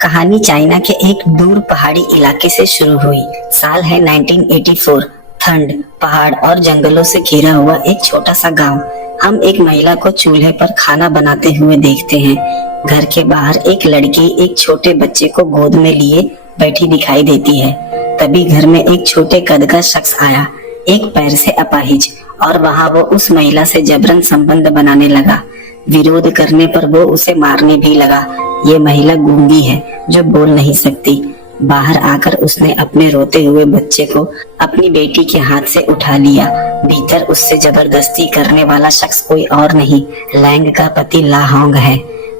कहानी चाइना के एक दूर पहाड़ी इलाके से शुरू हुई। साल है 1984। ठंड, पहाड़ और जंगलों से घिरा हुआ एक छोटा सा गांव। हम एक महिला को चूल्हे पर खाना बनाते हुए देखते हैं। घर के बाहर एक लड़की एक छोटे बच्चे को गोद में लिए बैठी दिखाई देती है। तभी घर में एक छोटे कद का शख्स आया, एक पैर से अपाहिज, और वहां वो उस महिला से जबरन संबंध बनाने लगा। विरोध करने पर वो उसे मारने भी लगा। ये महिला गूंगी है जो बोल नहीं सकती। बाहर आकर उसने अपने रोते हुए बच्चे को अपनी बेटी के हाथ से उठा लिया। भीतर उससे जबरदस्ती करने वाला शख्स कोई और नहीं, लैंग का पति ला होंग है।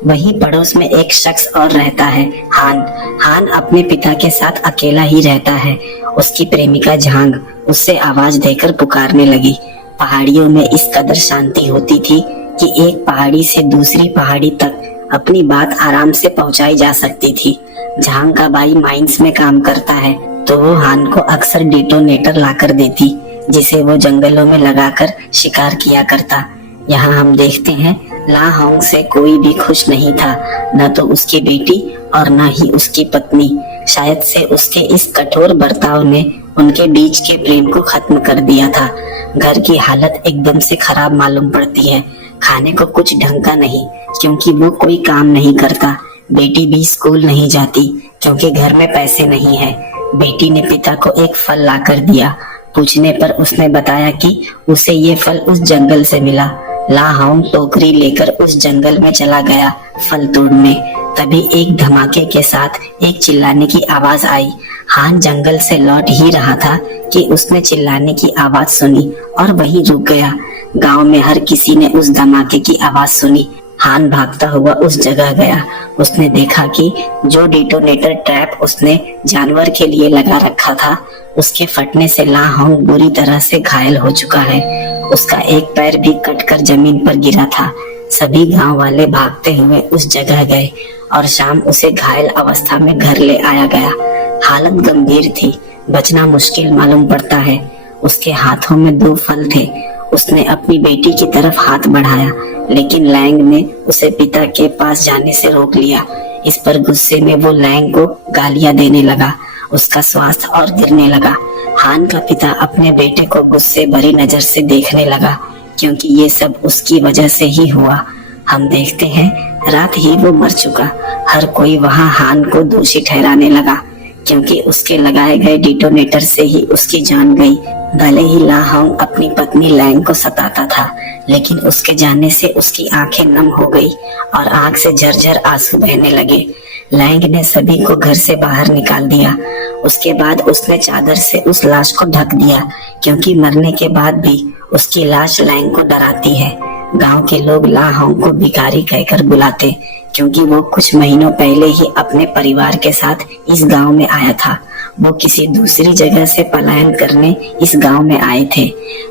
वहीं पड़ोस में एक शख्स और रहता है, हान। हान अपने पिता के साथ अकेला ही रहता है। उसकी प्रेमिका झांग उससे आवाज देकर पुकारने लगी। पहाड़ियों में इस कदर शांति होती थी कि एक पहाड़ी से दूसरी पहाड़ी तक अपनी बात आराम से पहुंचाई जा सकती थी। झांग का भाई माइंस में काम करता है, तो वो हान को अक्सर डिटोनेटर लाकर देती, जिसे वो जंगलों में लगाकर शिकार किया करता। यहाँ हम देखते हैं ला होंग से कोई भी खुश नहीं था, न तो उसकी बेटी और न ही उसकी पत्नी। शायद से उसके इस कठोर बर्ताव ने उनके बीच के प्रेम को खत्म कर दिया था। घर की हालत एकदम से खराब मालूम पड़ती है। खाने को कुछ ढंग का नहीं, क्योंकि वो कोई काम नहीं करता। बेटी भी स्कूल नहीं जाती, क्योंकि घर में पैसे नहीं है। बेटी ने पिता को एक फल लाकर दिया। पूछने पर उसने बताया कि उसे ये फल उस जंगल से मिला। ला होंग टोकरी लेकर उस जंगल में चला गया फल तोड़ने। तभी एक धमाके के साथ एक चिल्लाने की आवाज आई। हान जंगल से लौट ही रहा था कि उसने चिल्लाने की आवाज सुनी और वहीं रुक गया। गांव में हर किसी ने उस धमाके की आवाज सुनी। हान भागता हुआ उस जगह गया। उसने देखा कि जो डिटोनेटर ट्रैप उसने जानवर के लिए लगा रखा था, उसके फटने से ला होंग बुरी तरह से घायल हो चुका है। उसका एक पैर भी कटकर जमीन पर गिरा था। सभी गांव वाले भागते हुए उस जगह गए और शाम उसे घायल अवस्था में घर ले आया गया। हालत गंभीर थी, बचना मुश्किल मालूम पड़ता है। उसके हाथों में 2 फल थे। उसने अपनी बेटी की तरफ हाथ बढ़ाया, लेकिन लैंग ने उसे पिता के पास जाने से रोक लिया। इस पर गुस्से में वो लैंग को गालियां देने लगा। उसका स्वास्थ्य और गिरने लगा। हान का पिता अपने बेटे को गुस्से भरी नजर से देखने लगा, क्योंकि ये सब उसकी वजह से ही हुआ। हम देखते हैं रात ही वो मर चुका। हर कोई वहाँ हान को दोषी ठहराने लगा, क्योंकि उसके लगाए गए डिटोनेटर से ही उसकी जान गई। भले ही ला होंग अपनी पत्नी लैंग को सताता था, लेकिन उसके जाने से उसकी आंखें नम हो गई और आंख से झरझर आंसू बहने लगे। लैंग ने सभी को घर से बाहर निकाल दिया। उसके बाद उसने चादर से उस लाश को ढक दिया, क्योंकि मरने के बाद भी उसकी लाश लैंग को डराती है। गांव के लोग ला होंग को भिखारी कहकर बुलाते, क्योंकि वो कुछ महीनों पहले ही अपने परिवार के साथ इस गांव में आया था। वो किसी दूसरी जगह से पलायन करने इस गांव में आए थे।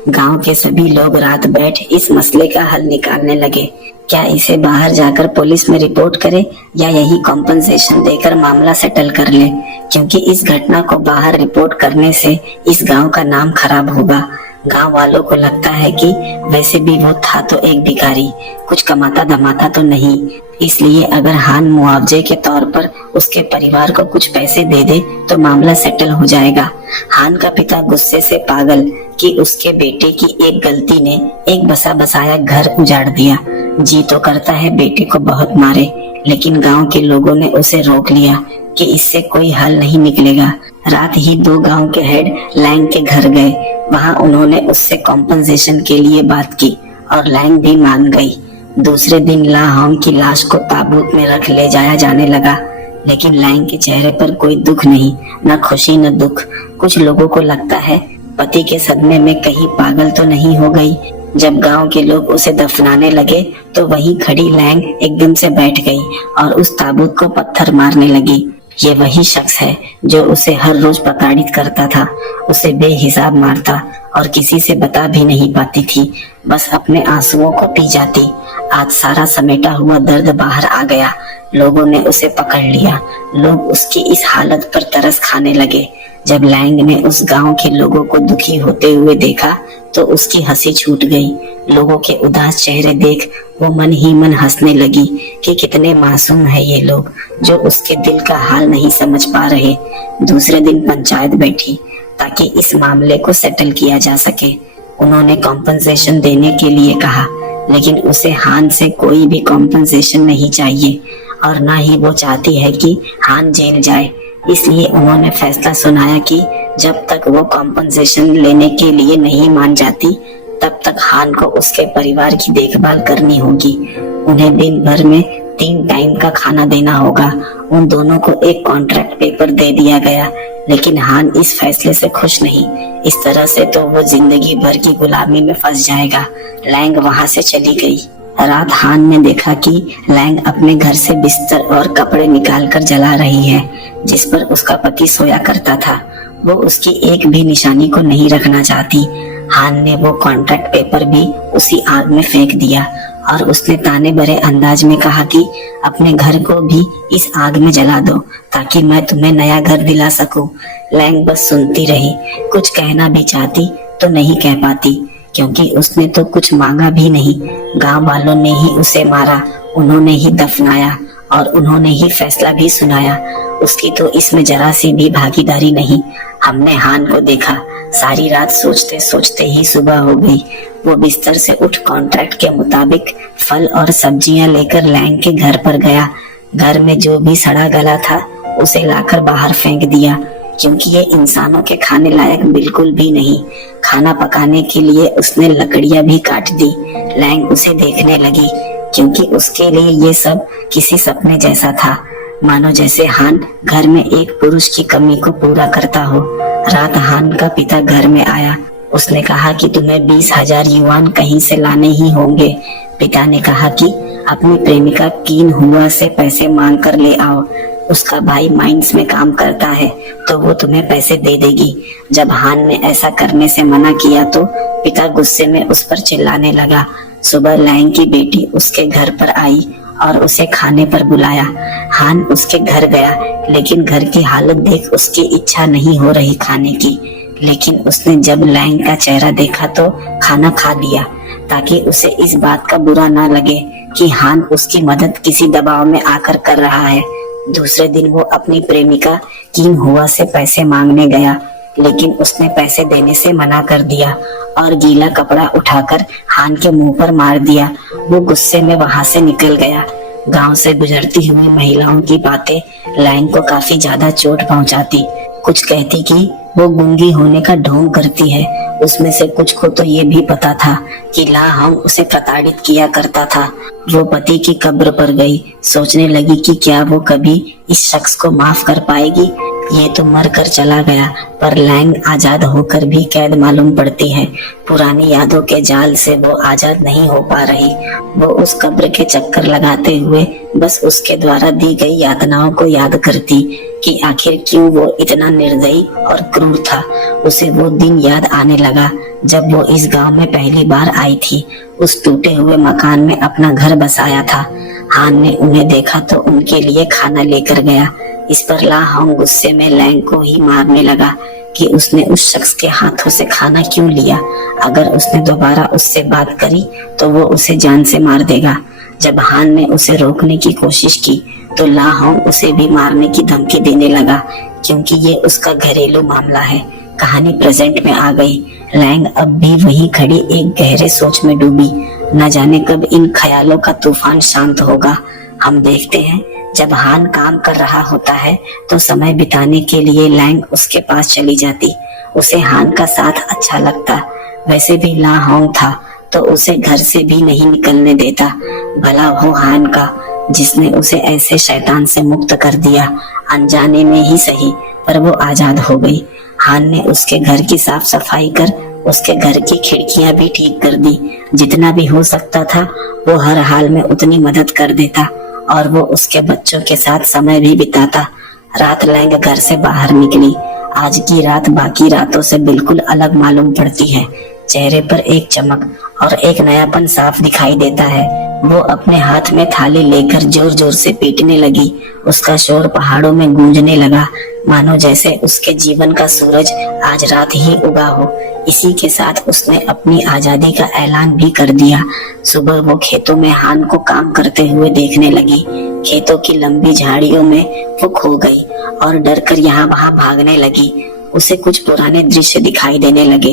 गांव के सभी लोग रात बैठ इस मसले का हल निकालने लगे। क्या इसे बाहर जाकर पुलिस में रिपोर्ट करें या यही कॉम्पनसेशन देकर मामला सेटल कर ले, क्योंकि इस घटना को बाहर रिपोर्ट करने से इस गांव का नाम खराब होगा। गांव वालों को लगता है कि वैसे भी वो था तो एक भिखारी, कुछ कमाता धमाता तो नहीं, इसलिए अगर हान मुआवजे के तौर पर उसके परिवार को कुछ पैसे दे दे तो मामला सेटल हो जाएगा। हान का पिता गुस्से से पागल कि उसके बेटे की एक गलती ने एक बसा बसाया घर उजाड़ दिया। जी तो करता है बेटे को बहुत मारे, लेकिन गांव के लोगों ने उसे रोक लिया कि इससे कोई हल नहीं निकलेगा। रात ही 2 गांव के हेड लैंग के घर गए। वहां उन्होंने उससे कॉम्पनसेशन के लिए बात की और लैंग भी मान गई। दूसरे दिन ला होंग की लाश को ताबूत में रख ले जाया जाने लगा, लेकिन लैंग के चेहरे पर कोई दुख नहीं, न खुशी न दुख। कुछ लोगों को लगता है पति के सदमे में कहीं पागल तो नहीं हो गई। जब गांव के लोग उसे दफनाने लगे तो वहीं खड़ी लैंग एकदम से बैठ गई और उस ताबूत को पत्थर मारने लगी। ये वही शख्स है जो उसे हर रोज प्रताड़ित करता था, उसे बेहिसाब मारता और किसी से बता भी नहीं पाती थी, बस अपने आंसुओं को पी जाती। आज सारा समेटा हुआ दर्द बाहर आ गया। लोगों ने उसे पकड़ लिया। लोग उसकी इस हालत पर तरस खाने लगे। जब लैंग ने उस गांव के लोगों को दुखी होते हुए देखा तो उसकी हंसी छूट गई। लोगों के उदास चेहरे देख वो मन ही मन हंसने लगी कि कितने मासूम है ये लोग जो उसके दिल का हाल नहीं समझ पा रहे। दूसरे दिन पंचायत बैठी ताकि इस मामले को सेटल किया जा सके। उन्होंने कॉम्पनसेशन देने के लिए कहा, लेकिन उसे हान से कोई भी कॉम्पनसेशन नहीं चाहिए और ना ही वो चाहती है कि हान जेल जाए। इसलिए उन्होंने फैसला सुनाया कि जब तक वो कॉम्पनसेशन लेने के लिए नहीं मान जाती तब तक हान को उसके परिवार की देखभाल करनी होगी। उन्हें दिन भर में 3 टाइम का खाना देना होगा। उन दोनों को एक कॉन्ट्रैक्ट पेपर दे दिया गया, लेकिन हान इस फैसले से खुश नहीं। इस तरह से तो वो जिंदगी भर की गुलामी में फंस जाएगा। लैंग वहां से चली गई। रात हान ने देखा कि लैंग अपने घर से बिस्तर और कपड़े निकालकर जला रही है, जिस पर उसका पति सोया करता था। वो उसकी एक भी निशानी को नहीं रखना चाहती। हान ने वो कॉन्ट्रैक्ट पेपर भी उसी आग में फेंक दिया और उसने ताने भरे अंदाज में कहा कि अपने घर को भी इस आग में जला दो ताकि मैं तुम्हें नया घर दिला सकूं। लैंग बस सुनती रही। कुछ कहना भी चाहती तो नहीं कह पाती, क्योंकि उसने तो कुछ मांगा भी नहीं। गांव वालों ने ही उसे मारा, उन्होंने ही दफनाया और उन्होंने ही फैसला भी सुनाया। उसकी तो इसमें जरा सी भी भागीदारी नहीं। हमने हान को देखा। सारी रात सोचते सोचते ही सुबह हो गई। वो बिस्तर से उठ कॉन्ट्रैक्ट के मुताबिक फल और सब्जियां लेकर लैंग के घर पर गया। घर में जो भी सड़ा गला था उसे लाकर बाहर फेंक दिया, क्योंकि ये इंसानों के खाने लायक बिल्कुल भी नहीं। खाना पकाने के लिए उसने लकड़ियां भी काट दी। लैंग उसे देखने लगी, क्योंकि उसके लिए ये सब किसी सपने जैसा था, मानो जैसे हान घर में एक पुरुष की कमी को पूरा करता हो। रात हान का पिता घर में आया। उसने कहा कि तुम्हें 20,000 युआन कहीं से लाने ही होंगे। पिता ने कहा कि अपनी प्रेमिका कीन हुआ से पैसे मांग कर ले आओ। उसका भाई माइंस में काम करता है तो वो तुम्हें पैसे दे देगी। जब हान ने ऐसा करने से मना किया तो पिता गुस्से में उस पर चिल्लाने लगा। सुबह लैंग की बेटी उसके घर पर आई और उसे खाने पर बुलाया। हान उसके घर गया, लेकिन घर की हालत देख उसकी इच्छा नहीं हो रही खाने की। लेकिन उसने जब लैंग का चेहरा देखा तो खाना खा लिया, ताकि उसे इस बात का बुरा ना लगे कि हान उसकी मदद किसी दबाव में आकर कर रहा है। दूसरे दिन वो अपनी प्रेमिका कीन हुआ से पैसे मांगने गया, लेकिन उसने पैसे देने से मना कर दिया और गीला कपड़ा उठाकर हान के मुंह पर मार दिया। वो गुस्से में वहां से निकल गया। गांव से गुजरती हुई महिलाओं की बातें लैंग को काफी ज्यादा चोट पहुंचाती। कुछ कहती कि वो गूंगी होने का ढोंग करती है। उसमें से कुछ को तो ये भी पता था कि ला हम उसे प्रताड़ित किया करता था। वो पति की कब्र पर गई। सोचने लगी कि क्या वो कभी इस शख्स को माफ कर पाएगी। ये तो मर कर चला गया, पर लैंग आजाद होकर भी कैद मालूम पड़ती है। पुरानी यादों के जाल से वो आजाद नहीं हो पा रही। वो उस कब्र के चक्कर लगाते हुए बस उसके द्वारा दी गई यातनाओं को याद करती कि आखिर क्यों वो इतना निर्दयी और क्रूर था। उसे वो दिन याद आने लगा जब वो इस गांव में पहली बार आई थी। उस टूटे हुए मकान में अपना घर बसाया था। हान ने उन्हें देखा तो उनके लिए खाना लेकर गया। इस पर ला होंग गुस्से में लैंग को ही मारने लगा कि उसने उस शख्स के हाथों से खाना क्यों लिया। अगर उसने दोबारा उससे बात करी तो वो उसे जान से मार देगा। जब हान ने उसे रोकने की कोशिश की तो ला होंग उसे भी मारने की धमकी देने लगा, क्योंकि ये उसका घरेलू मामला है। कहानी प्रेजेंट में आ गई। लैंग अब भी वहीं खड़ी एक गहरे सोच में डूबी। न जाने कब इन ख्यालों का तूफान शांत होगा। हम देखते हैं जब हान काम कर रहा होता है तो समय बिताने के लिए लैंग उसके पास चली जाती। उसे हान का साथ अच्छा लगता। वैसे भी ला होंग था तो उसे घर से भी नहीं निकलने देता। भला हो हान का, जिसने उसे ऐसे शैतान से मुक्त कर दिया। अनजाने में ही सही, पर वो आजाद हो गई। हान ने उसके घर की साफ सफाई कर उसके घर की खिड़कियां भी ठीक कर दी। जितना भी हो सकता था वो हर हाल में उतनी मदद कर देता और वो उसके बच्चों के साथ समय भी बिताता। रात लैंग घर से बाहर निकली। आज की रात बाकी रातों से बिल्कुल अलग मालूम पड़ती है। चेहरे पर एक चमक और एक नयापन साफ दिखाई देता है। वो अपने हाथ में थाली लेकर जोर जोर से पीटने लगी। उसका शोर पहाड़ों में गूंजने लगा, मानो जैसे उसके जीवन का सूरज आज रात ही उगा हो। इसी के साथ उसने अपनी आजादी का ऐलान भी कर दिया। सुबह वो खेतों में हान को काम करते हुए देखने लगी। खेतों की लंबी झाड़ियों में वो खो गई और डरकर यहाँ वहाँ भागने लगी। उसे कुछ पुराने दृश्य दिखाई देने लगे।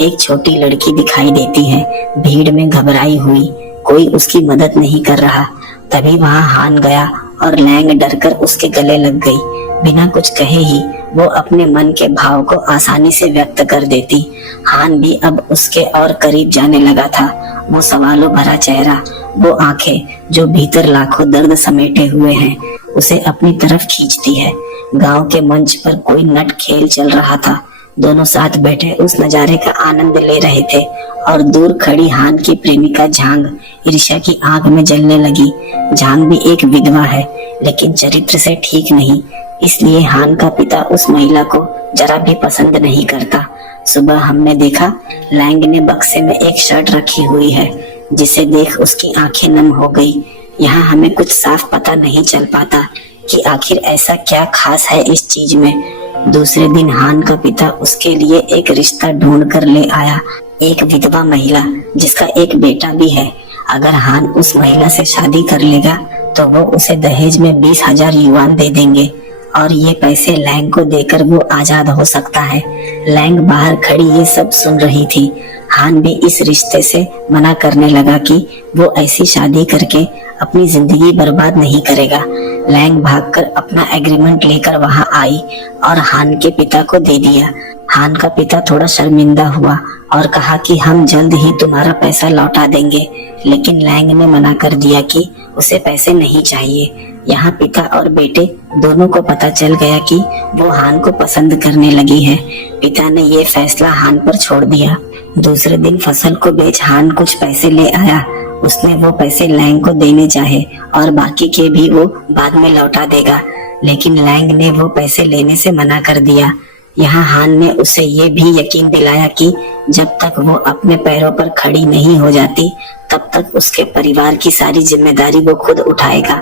एक छोटी लड़की दिखाई देती है, भीड़ में घबराई हुई, कोई उसकी मदद नहीं कर रहा। तभी वहाँ हान गया और लैंग डरकर उसके गले लग गई। बिना कुछ कहे ही वो अपने मन के भाव को आसानी से व्यक्त कर देती। हान भी अब उसके और करीब जाने लगा था। वो सवालों भरा चेहरा, वो आंखें जो भीतर लाखों दर्द समेटे हुए हैं, उसे अपनी तरफ खींचती है। गांव के मंच पर कोई नट खेल चल रहा था। दोनों साथ बैठे उस नजारे का आनंद ले रहे थे और दूर खड़ी हान की प्रेमिका झांग ईर्ष्या की आग में जलने लगी। झांग भी एक विधवा है, लेकिन चरित्र से ठीक नहीं, इसलिए हान का पिता उस महिला को जरा भी पसंद नहीं करता। सुबह हमने देखा लैंग ने बक्से में एक शर्ट रखी हुई है, जिसे देख उसकी आंखें नम हो गई। यहाँ हमें कुछ साफ पता नहीं चल पाता कि आखिर ऐसा क्या खास है इस चीज में। दूसरे दिन हान का पिता उसके लिए एक रिश्ता ढूंढ कर ले आया, एक विधवा महिला जिसका एक बेटा भी है। अगर हान उस महिला से शादी कर लेगा तो वो उसे दहेज में 20,000 युआन दे देंगे और ये पैसे लैंग को देकर वो आजाद हो सकता है। लैंग बाहर खड़ी ये सब सुन रही थी। हान भी इस रिश्ते से मना करने लगा कि वो ऐसी शादी करके अपनी जिंदगी बर्बाद नहीं करेगा। लैंग भागकर अपना एग्रीमेंट लेकर वहां आई और हान के पिता को दे दिया। हान का पिता थोड़ा शर्मिंदा हुआ और कहा कि हम जल्द ही तुम्हारा पैसा लौटा देंगे, लेकिन लैंग ने मना कर दिया कि उसे पैसे नहीं चाहिए। यहाँ पिता और बेटे दोनों को पता चल गया कि वो हान को पसंद करने लगी है। पिता ने ये फैसला हान पर छोड़ दिया। दूसरे दिन फसल को बेच हान कुछ पैसे ले आया। उसने वो पैसे लैंग को देने चाहे और बाकी के भी वो बाद में लौटा देगा, लेकिन लैंग ने वो पैसे लेने से मना कर दिया। यहाँ हान ने उसे ये भी यकीन दिलाया कि जब तक वो अपने पैरों पर खड़ी नहीं हो जाती तब तक उसके परिवार की सारी जिम्मेदारी वो खुद उठाएगा।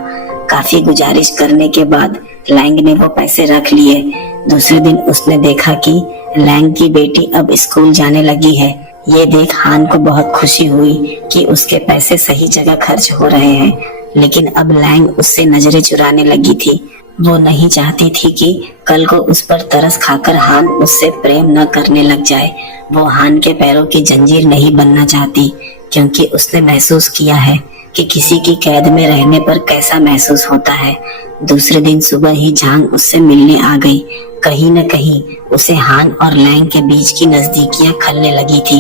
काफी गुजारिश करने के बाद लैंग ने वो पैसे रख लिए। दूसरे दिन उसने देखा कि लैंग की बेटी अब स्कूल जाने लगी है। ये देख हान को बहुत खुशी हुई कि उसके पैसे सही जगह खर्च हो रहे हैं, लेकिन अब लैंग उससे नजरें चुराने लगी थी। वो नहीं चाहती थी कि कल को उस पर तरस खाकर हान उससे प्रेम न करने लग जाए। वो हान के पैरों की जंजीर नहीं बनना चाहती, क्योंकि उसने महसूस किया है कि किसी की कैद में रहने पर कैसा महसूस होता है। दूसरे दिन सुबह ही झांग उससे मिलने आ गई। कहीं न कहीं उसे हान और लैंग के बीच की नजदीकियां खलने लगी थी।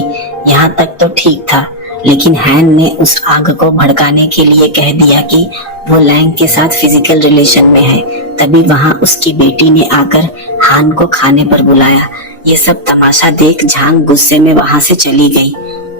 यहाँ तक तो ठीक था, लेकिन हैन ने उस आग को भड़काने के लिए कह दिया कि वो लैंग के साथ फिजिकल रिलेशन में है। तभी वहाँ उसकी बेटी ने आकर हान को खाने पर बुलाया। ये सब तमाशा देख झांग गुस्से में वहाँ से चली गई।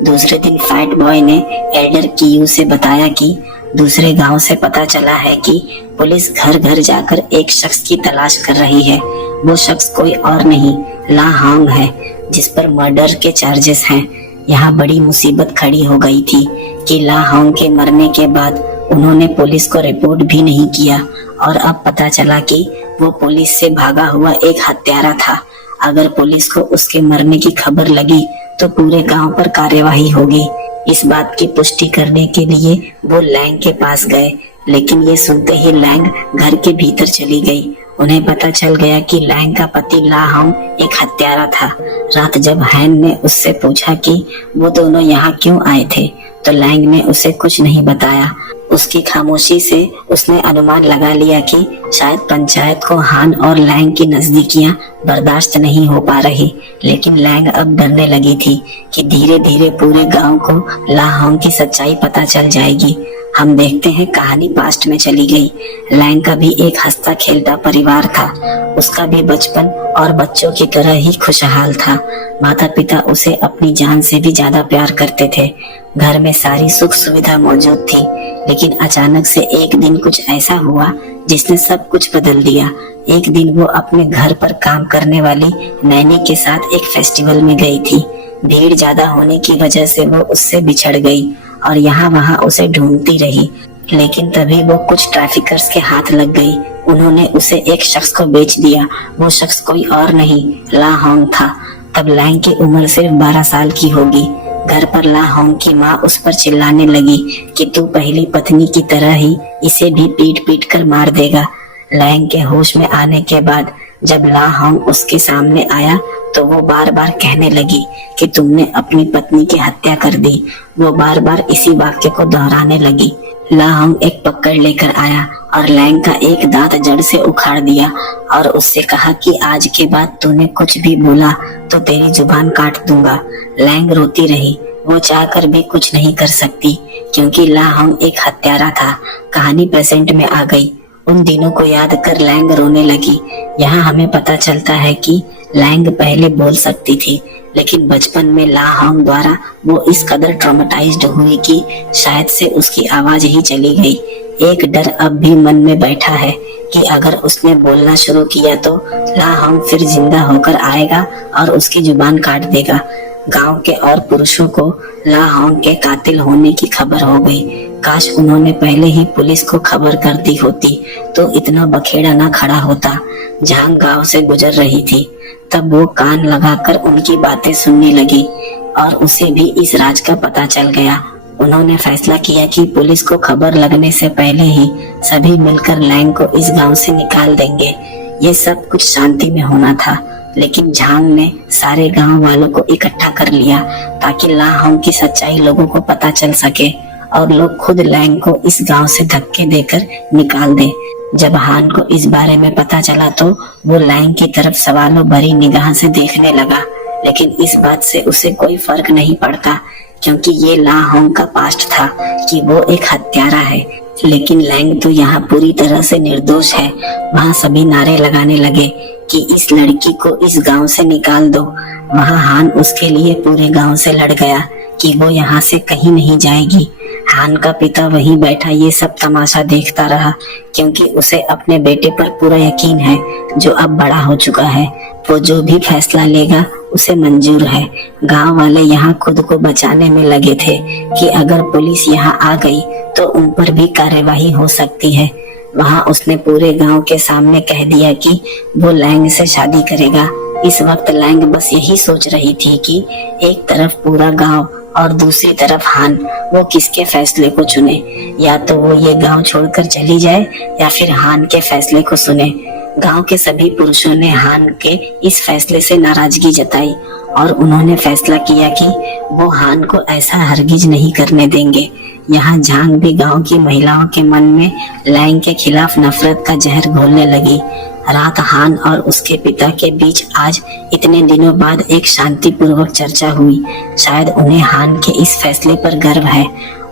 दूसरे दिन फैट बॉय ने एल्डर कियू से बताया कि दूसरे गांव से पता चला है कि पुलिस घर घर जाकर एक शख्स की तलाश कर रही है। वो शख्स कोई और नहीं, ला हांग है, जिस पर मर्डर के चार्जेस हैं। यहाँ बड़ी मुसीबत खड़ी हो गई थी कि ला हांग के मरने के बाद उन्होंने पुलिस को रिपोर्ट भी नहीं किया और अब पता चला कि वो पुलिस से भागा हुआ एक हत्यारा था। अगर पुलिस को उसके मरने की खबर लगी तो पूरे गांव पर कार्यवाही होगी। इस बात की पुष्टि करने के लिए वो लैंग के पास गए, लेकिन ये सुनते ही लैंग घर के भीतर चली गई। उन्हें पता चल गया कि लैंग का पति ला हांग एक हत्यारा था। रात जब हैन ने उससे पूछा कि वो दोनों यहाँ क्यों आए थे, तो लैंग ने उसे कुछ नहीं बताया। उसकी खामोशी से उसने अनुमान लगा लिया कि शायद पंचायत को हान और लैंग की नजदीकियां बर्दाश्त नहीं हो पा रही। लेकिन लैंग अब डरने लगी थी कि धीरे धीरे पूरे गांव को ला हांग की सच्चाई पता चल जाएगी। हम देखते हैं कहानी पास्ट में चली गई। लैंग का भी एक हंसता खेलता परिवार था। उसका भी बचपन और बच्चों की तरह ही खुशहाल था। माता पिता उसे अपनी जान से भी ज्यादा प्यार करते थे। घर में सारी सुख सुविधा मौजूद थी, लेकिन अचानक से एक दिन कुछ ऐसा हुआ जिसने सब कुछ बदल दिया। एक दिन वो अपने घर पर काम करने वाली नैनी के साथ एक फेस्टिवल में गई थी। भीड़ ज्यादा होने की वजह से वो उससे बिछड़ गई और यहाँ वहाँ उसे ढूंढती रही। लेकिन तभी वो कुछ ट्रैफिकर्स के हाथ लग गई। उन्होंने उसे एक शख्स को बेच दिया। वो शख्स कोई और नहीं, ला होंग था। तब लैंग की उम्र सिर्फ 12 साल की होगी। घर पर ला होंग की माँ उस पर चिल्लाने लगी कि तू पहली पत्नी की तरह ही इसे भी पीट पीट कर मार देगा। लैंग के होश में आने के बाद जब ला होंग उसके सामने आया तो वो बार बार कहने लगी कि तुमने अपनी पत्नी की हत्या कर दी। वो बार बार इसी वाक्य को दोहराने लगी। ला होंग एक पकड़ लेकर आया और लैंग का एक दांत जड़ से उखाड़ दिया और उससे कहा कि आज के बाद तूने कुछ भी बोला तो तेरी जुबान काट दूंगा। लैंग रोती रही। वो चाहकर भी कुछ नहीं कर सकती क्योंकि ला होंग एक हत्यारा था। कहानी प्रेजेंट में आ गई। उन दिनों को याद कर लैंग रोने लगी। यहाँ हमें पता चलता है कि लैंग पहले बोल सकती थी, लेकिन बचपन में ला होंग द्वारा वो इस कदर ट्रॉमेटाइज्ड हुई कि शायद से उसकी आवाज ही चली गई। एक डर अब भी मन में बैठा है कि अगर उसने बोलना शुरू किया तो ला होंग फिर जिंदा होकर आएगा और उसकी जुबान काट देगा। गांव के और पुरुषों को ला होंग के कातिल होने की खबर हो गई। काश उन्होंने पहले ही पुलिस को खबर कर दी होती तो इतना बखेड़ा ना खड़ा होता। जहां गांव से गुजर रही थी तब वो कान लगाकर उनकी बातें सुनने लगी और उसे भी इस राज का पता चल गया। उन्होंने फैसला किया कि पुलिस को खबर लगने से पहले ही सभी मिलकर लैंग को इस गांव से निकाल देंगे। ये सब कुछ शांति में होना था, लेकिन झांग ने सारे गांव वालों को इकट्ठा कर लिया ताकि ला होंग की सच्चाई लोगों को पता चल सके और लोग खुद लैंग को इस गांव से धक्के देकर निकाल दे। जब हान को इस बारे में पता चला तो वो लैंग की तरफ सवालों भरी निगाह से देखने लगा, लेकिन इस बात से उसे कोई फर्क नहीं पड़ता क्योंकि ये ला होंग का पास्ट था कि वो एक हत्यारा है। लेकिन लैंग तो यहाँ पूरी तरह से निर्दोष है। वहाँ सभी नारे लगाने लगे कि इस लड़की को इस गांव से निकाल दो। वहाँ हान उसके लिए पूरे गांव से लड़ गया कि वो यहाँ से कहीं नहीं जाएगी। हान का पिता वहीं बैठा ये सब तमाशा देखता रहा क्योंकि उसे अपने बेटे पर पूरा यकीन है जो अब बड़ा हो चुका है। वो जो भी फैसला लेगा उसे मंजूर है। गांव वाले यहाँ खुद को बचाने में लगे थे कि अगर पुलिस यहाँ आ गई तो उन पर भी कार्यवाही हो सकती है। वहाँ उसने पूरे गांव के सामने कह दिया कि वो लैंग से शादी करेगा। इस वक्त लैंग बस यही सोच रही थी कि एक तरफ पूरा गांव और दूसरी तरफ हान, वो किसके फैसले को चुने। या तो वो ये गांव छोड़कर चली जाए या फिर हान के फैसले को सुने। गांव के सभी पुरुषों ने हान के इस फैसले से नाराजगी जताई और उन्होंने फैसला किया कि वो हान को ऐसा हरगिज नहीं करने देंगे। यहाँ झांग भी गांव की महिलाओं के मन में लैंग के खिलाफ नफरत का जहर घोलने लगी। रात हान और उसके पिता के बीच आज इतने दिनों बाद एक शांतिपूर्वक चर्चा हुई। शायद उन्हें हान के इस फैसले पर गर्व है।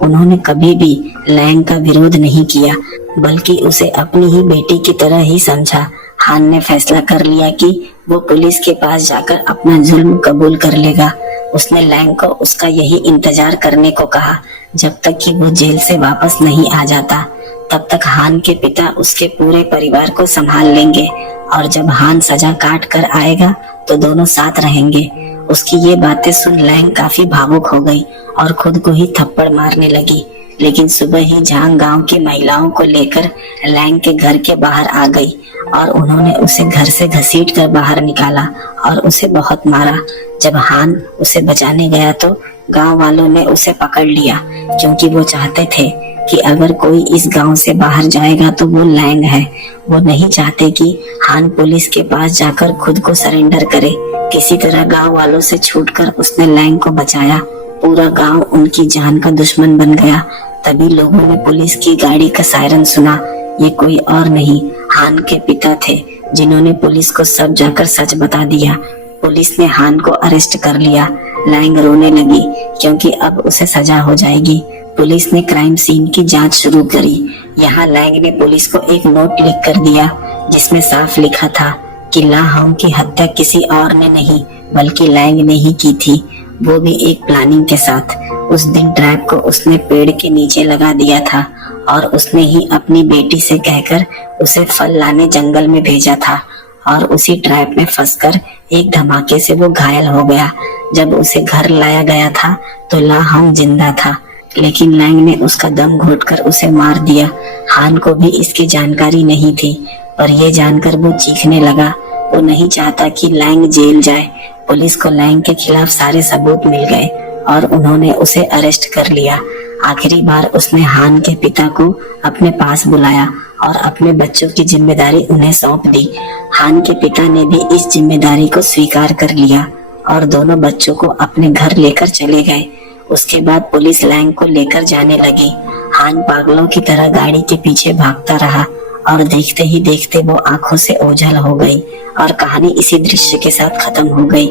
उन्होंने कभी भी लैंग का विरोध नहीं किया बल्कि उसे अपनी ही बेटी की तरह ही समझा। हान ने फैसला कर लिया कि वो पुलिस के पास जाकर अपना जुल्म कबूल कर लेगा। उसने लैंग को उसका यही इंतजार करने को कहा जब तक कि वो जेल से वापस नहीं आ जाता। तब तक हान के पिता उसके पूरे परिवार को संभाल लेंगे और जब हान सजा काट कर आएगा तो दोनों साथ रहेंगे। उसकी ये बातें सुन लैंग काफी भावुक हो गई और खुद को ही थप्पड़ मारने लगी। लेकिन सुबह ही झांग गांव की महिलाओं को लेकर लैंग के घर के बाहर आ गई और उन्होंने उसे घर से घसीट कर बाहर निकाला और उसे बहुत मारा। जब हान उसे बचाने गया तो गांव वालों ने उसे पकड़ लिया क्योंकि वो चाहते थे कि अगर कोई इस गांव से बाहर जाएगा तो वो लैंग है। वो नहीं चाहते कि हान पुलिस के पास जाकर खुद को सरेंडर करे। किसी तरह गांव वालों से छूटकर उसने लैंग को बचाया। पूरा गांव उनकी जान का दुश्मन बन गया। तभी लोगों ने पुलिस की गाड़ी का सायरन सुना। ये कोई और नहीं, हान के पिता थे जिन्होंने पुलिस को सब जाकर सच बता दिया। पुलिस ने हान को अरेस्ट कर लिया। लैंग रोने लगी क्योंकि अब उसे सजा हो जाएगी। पुलिस ने क्राइम सीन की जांच शुरू करी। यहाँ लैंग ने पुलिस को एक नोट लिख कर दिया जिसमें साफ लिखा था कि ला होंग की हत्या किसी और ने नहीं बल्कि लैंग ने ही की थी, वो भी एक प्लानिंग के साथ। उस दिन ट्रैप को उसने पेड़ के नीचे लगा दिया था और उसने ही अपनी बेटी से कहकर उसे फल लाने जंगल में भेजा था और उसी ट्रैप में फंसकर एक धमाके से वो घायल हो गया। जब उसे घर लाया गया था तो ला हांग जिंदा था, लेकिन लैंग ने उसका दम घोटकर उसे मार दिया। हान को भी इसकी जानकारी नहीं थी और ये जानकर वो चीखने लगा। वो नहीं चाहता कि लैंग जेल जाए। पुलिस को लैंग के खिलाफ सारे सबूत मिल गए और उन्होंने उसे अरेस्ट कर लिया। आखिरी बार उसने हान के पिता को अपने पास बुलाया और अपने बच्चों की जिम्मेदारी उन्हें सौंप दी। हान के पिता ने भी इस जिम्मेदारी को स्वीकार कर लिया और दोनों बच्चों को अपने घर लेकर चले गए। उसके बाद पुलिस लैंग को लेकर जाने लगी। हान पागलों की तरह गाड़ी के पीछे भागता रहा और देखते ही देखते वो आंखों से ओझल हो गई और कहानी इसी दृश्य के साथ खत्म हो गई।